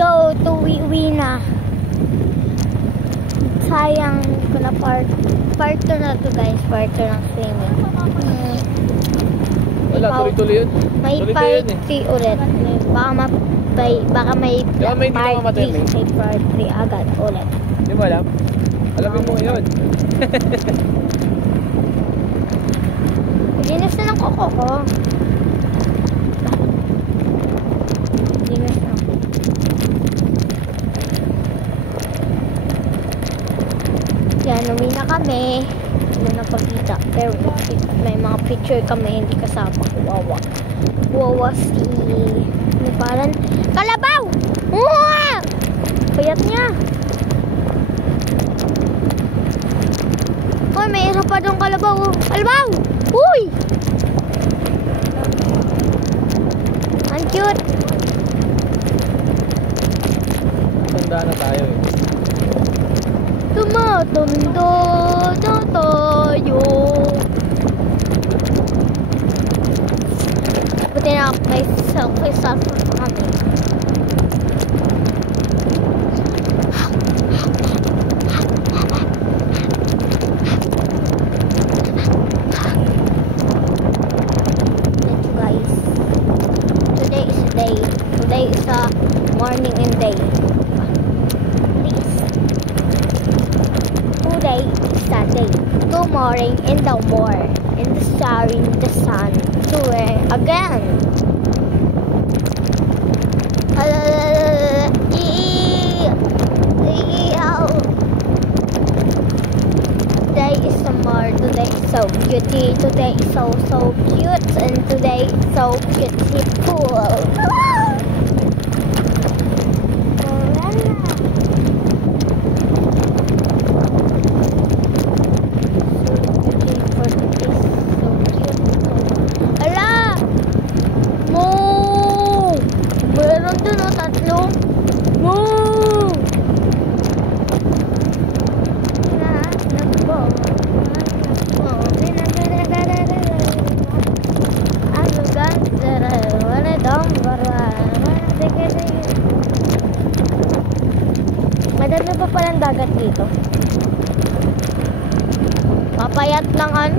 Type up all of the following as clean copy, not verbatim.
go to uwi na. Sayang ko na part 2 na to guys, part 2 ng swimming. Wala, tuloy-tuloy yun. May part 3 ulit. Baka may part 3 agad ulit. Hindi mo alam? Alamin mo ngayon. Linis na ng koko ko. Linis na. Yan, uwi na kami. Hindi na pagkita. Pero may mga picture kami, hindi kasama. Wawa si... Ano parang? Kalabaw! Payat niya. Uy, may isa pa doon kalabaw. Kalabaw! Uy! Ang cute. Tanda na tayo eh. Tumatondo na tayo. Buti na may selfie pa kami. Today is a morning and day. Please. Today is a day. Tomorrow and the more. And the star in the sun. To again. Today is summer. Today is so beauty. Today is so cute. And today is so beautiful. Madami pa palang dagat dito. Papayat lang an.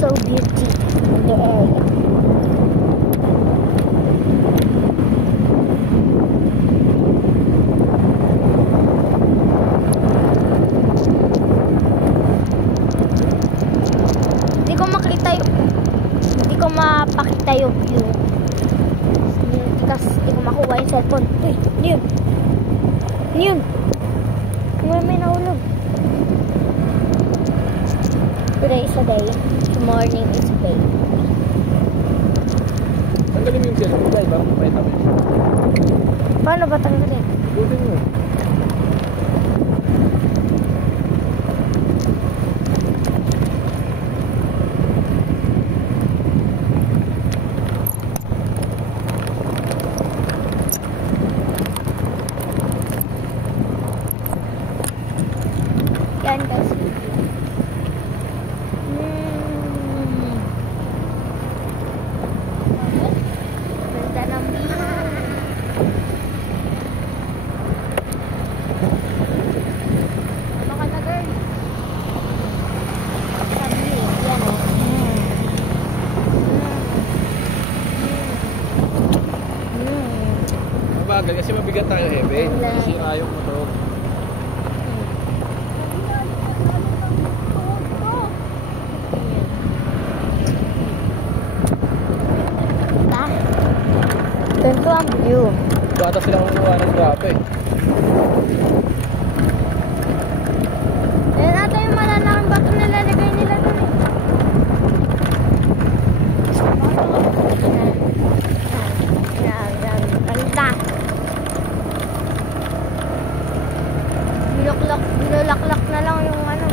So beauty in the area. Hindi ko mapakita yung view. Kasi hindi ko makuha yung cellphone. Yun. May nahulog. Today is a day. Tomorrow is a day. Tanggalin mo yung cellphone dahil baka mapayat kami. Paano ba tanggalin? Butin mo. Yan guys. Ganda ng view. Ano ka na girl? Sabi, yan o. Mabagal kasi mabigat tayo heavy. Sira yung motor. Ganito ang view. Bata silang kumuha ng grabe. Ayan ata yung malalaking bato na lalagay nila doon eh. Ganda. Binulaklak na lang yung ano.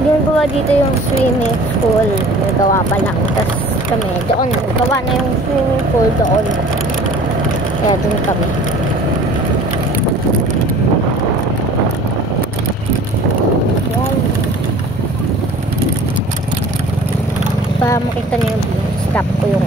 Ginagawa dito yung swimming pool. Nagawa pa lang. Tapos kami doon. Gawa na yung swimming pool doon. Kaya doon kami. Para makita niyo yung view. Stop ko yung